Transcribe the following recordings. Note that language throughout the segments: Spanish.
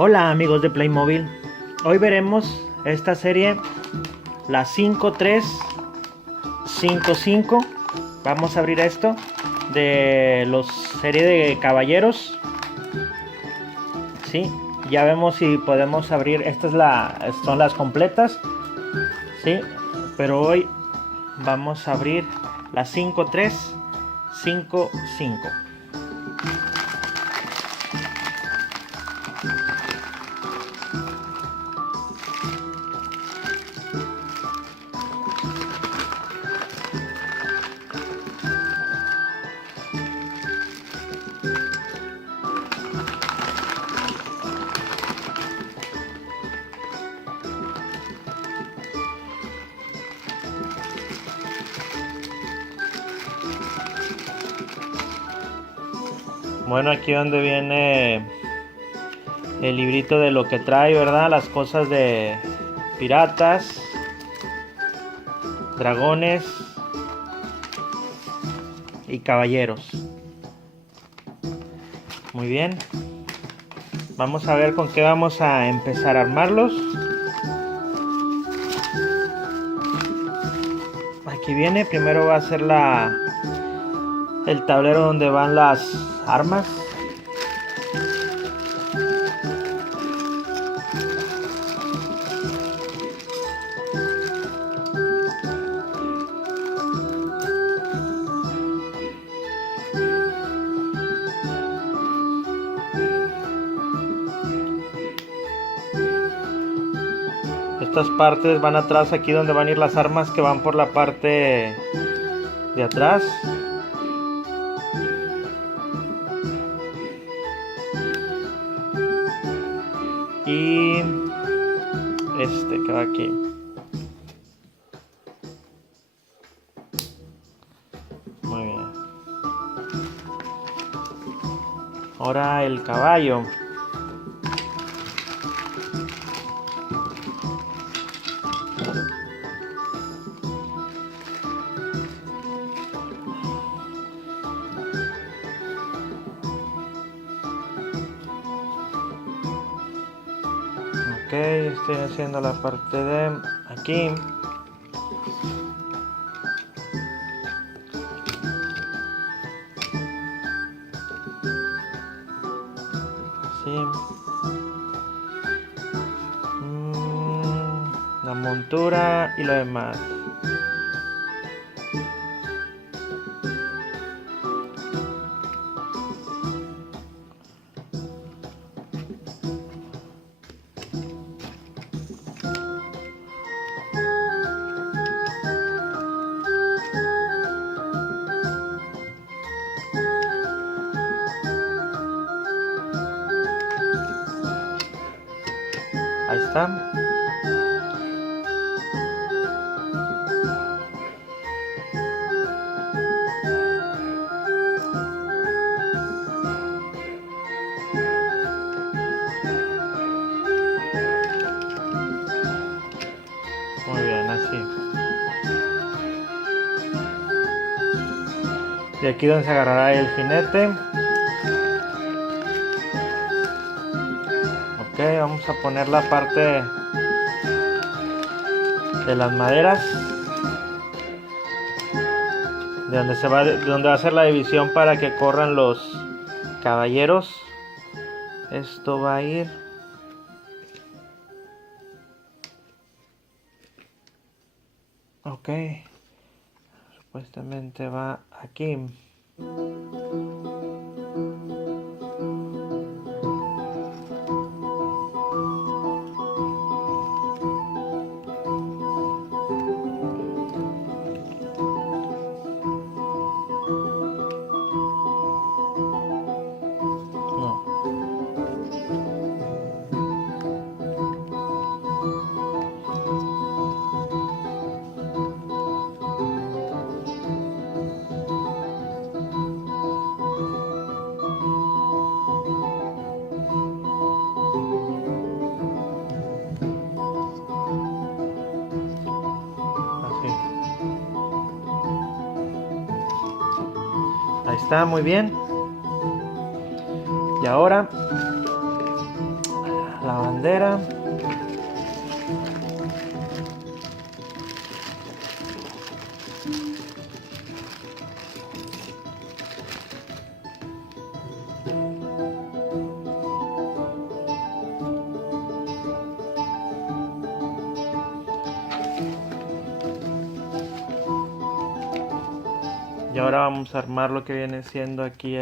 Hola amigos de Playmobil, hoy veremos esta serie, la 5355. Vamos a abrir esto de los serie de caballeros. Sí, ya vemos si podemos abrir. Estas son las completas, sí, pero hoy vamos a abrir la 5355. Bueno, aquí donde viene el librito de lo que trae, ¿verdad? Las cosas de piratas, dragones y caballeros. Muy bien. Vamos a ver con qué vamos a empezar a armarlos. Aquí viene, primero va a ser el tablero donde van las armas. Estas partes van atrás, aquí donde van a ir las armas que van por la parte de atrás. Y este que va aquí. Muy bien. Ahora el caballo. Ok, estoy haciendo la parte de aquí. Así. La montura y lo demás. Ahí está. Muy bien, así. De aquí donde se agarrará el jinete. Ok, vamos a poner la parte de las maderas. De donde va a ser la división para que corran los caballeros. Esto va a ir ok, supuestamente va aquí. No. Así. Ahí está, muy bien. Y ahora la bandera. Y ahora vamos a armar lo que viene siendo aquí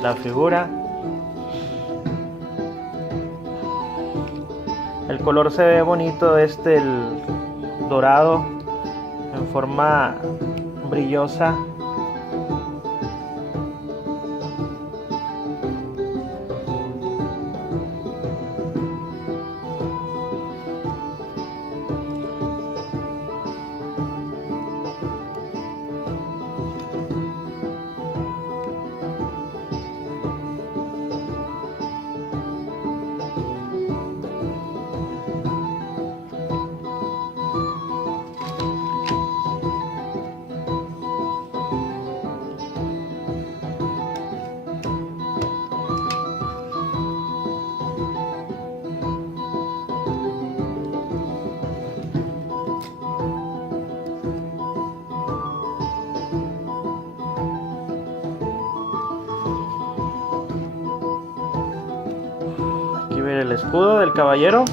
la figura. El color se ve bonito, el dorado en forma brillosa. Aquí ver el escudo del caballero.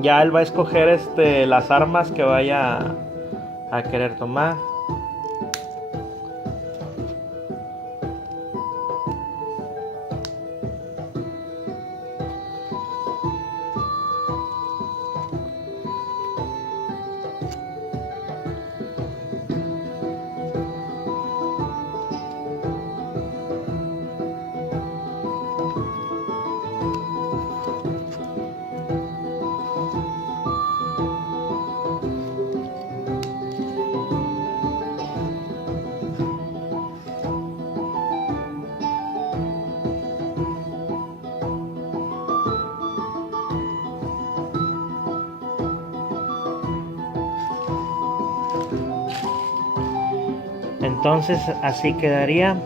Ya él va a escoger las armas que vaya a querer tomar. Entonces así quedaría.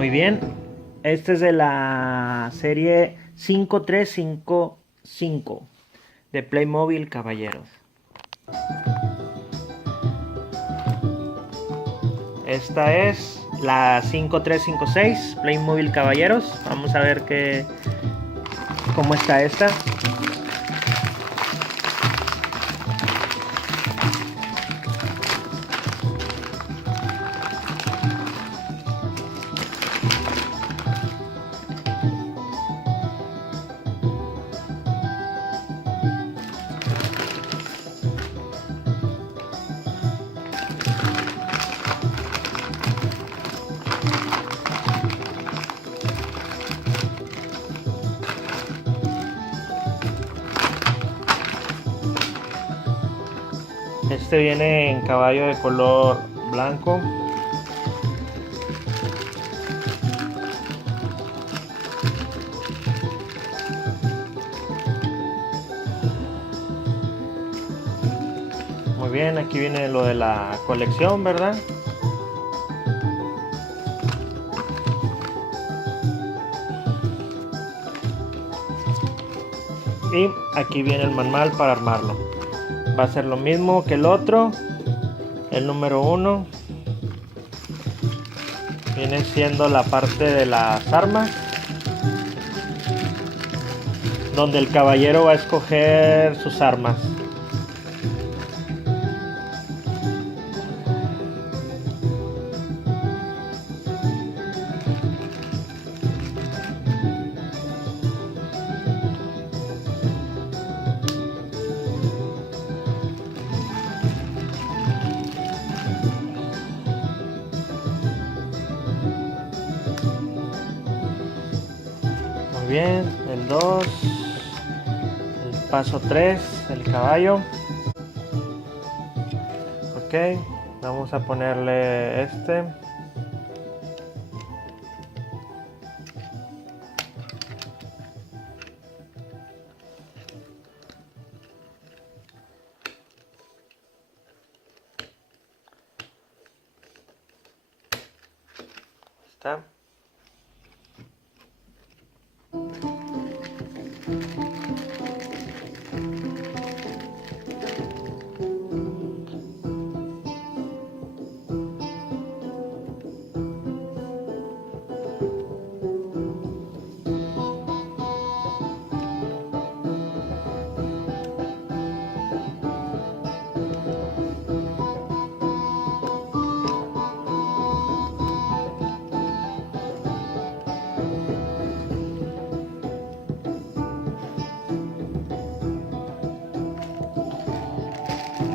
Muy bien. Este es de la serie 5355 de Playmobil Caballeros. Esta es la 5356 Playmobil Caballeros. Vamos a ver cómo está esta. Este viene en caballo de color blanco. Muy bien, aquí viene lo de la colección, ¿verdad? Y aquí viene el manual para armarlo. Va a ser lo mismo que el otro. El número 1 viene siendo la parte de las armas, donde el caballero va a escoger sus armas. Muy bien, el 2, el paso 3, el caballo. Ok, vamos a ponerle este. Está.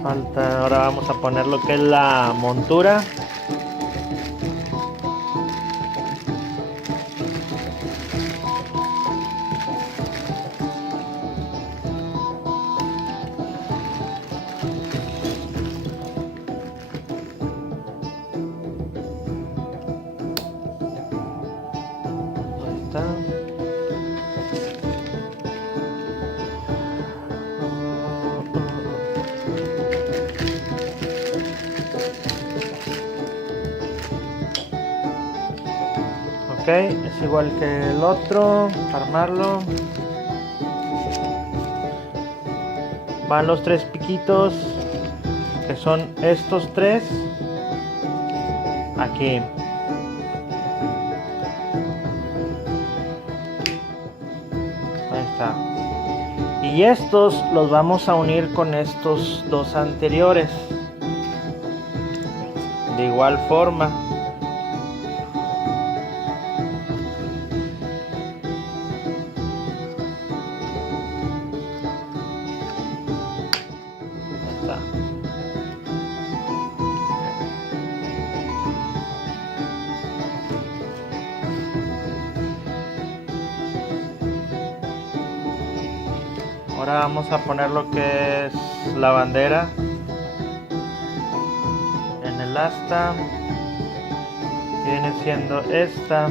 Falta, ahora vamos a poner lo que es la montura. Ahí está. Ok, es igual que el otro. Para armarlo van los 3 piquitos, que son estos 3 aquí. Ahí está. Y estos los vamos a unir con estos 2 anteriores de igual forma. Ahora vamos a poner lo que es la bandera en el asta. Viene siendo esta.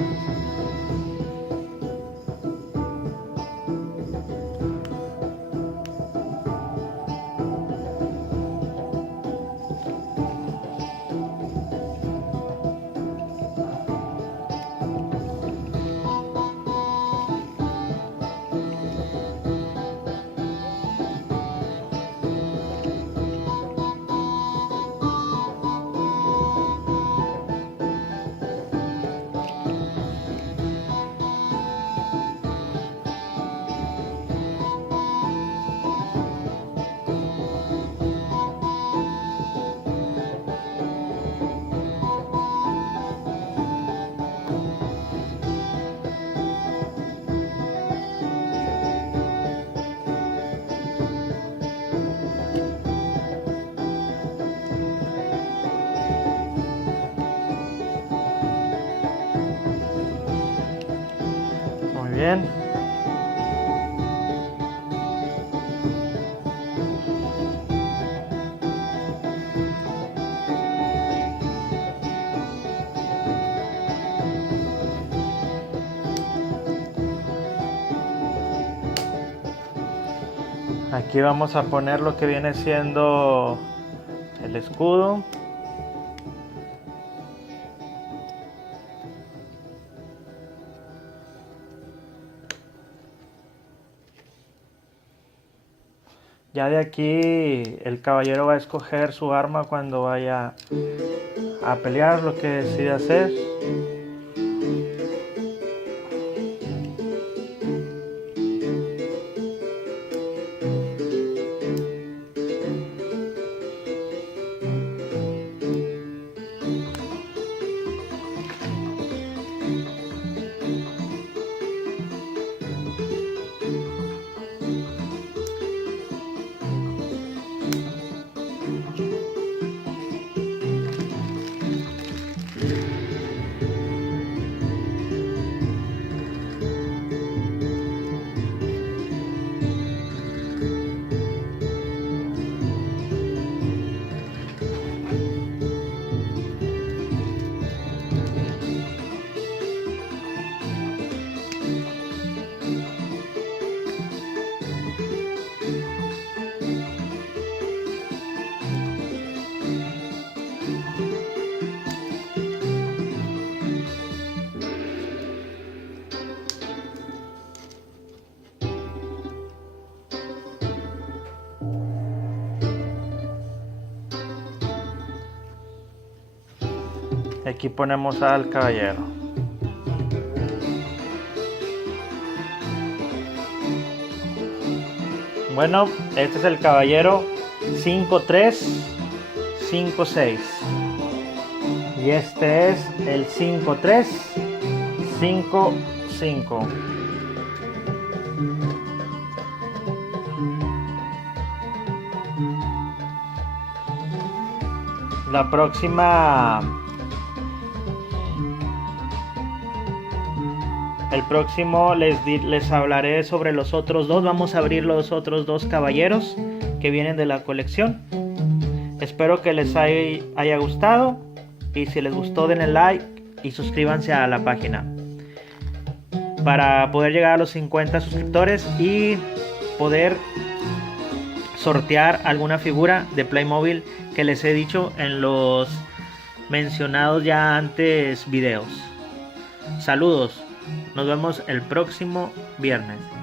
bien. Aquí vamos a poner lo que viene siendo el escudo. Ya de aquí el caballero va a escoger su arma cuando vaya a pelear, lo que decide hacer. Aquí ponemos al caballero. Bueno, este es el caballero 5-3, 5-6. Y este es el 5-3, 5-5. La próxima... El próximo les hablaré sobre los otros dos. Vamos a abrir los otros dos caballeros que vienen de la colección. Espero que les haya gustado. Y si les gustó, denle like y suscríbanse a la página para poder llegar a los 50 suscriptores y poder sortear alguna figura de Playmobil que les he dicho en los mencionados ya antes videos. Saludos. Nos vemos el próximo viernes.